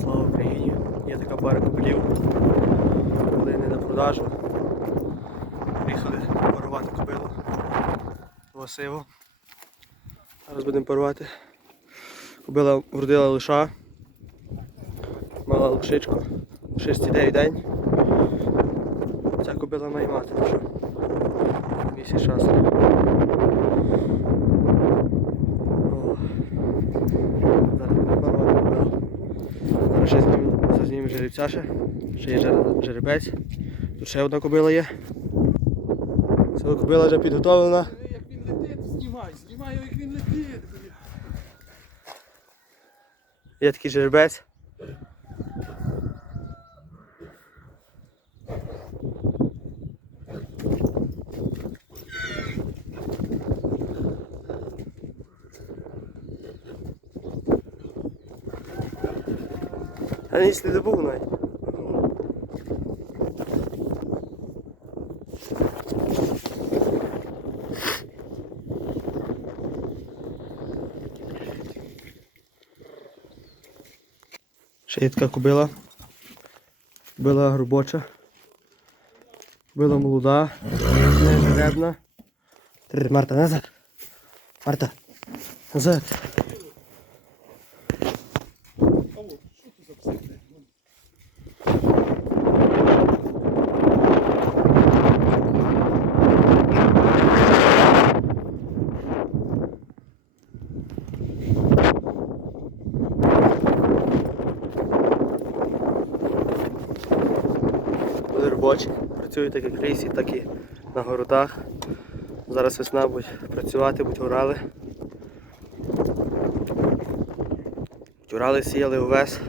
Слава Україні! Є така пара кобилів. Були не на продажу. Приїхали парувати кобилу. Васиво. Зараз будемо парувати. Кобила вродила лиша. Мала лошичку. Лошичці 9 день. Ця кобила має мати місяць часу. О. Зараз будемо парувати кобилу. Зараз ще знімемо, жеребця ще. Ще є жеребець. Тут ще одна кобила є. Це кобила вже підготовлена. Як він летить, знімай, знімай, як він летить. Є такий жеребець. А ніч не добув навіть. Ще є така грубоча. Кобила молода, жеребна. Марта, назад. Марта. Назад. Робочі. Працюють як в лісі, так і на городах. Зараз весна будуть працювати, будь орали. Урали сіяли овес.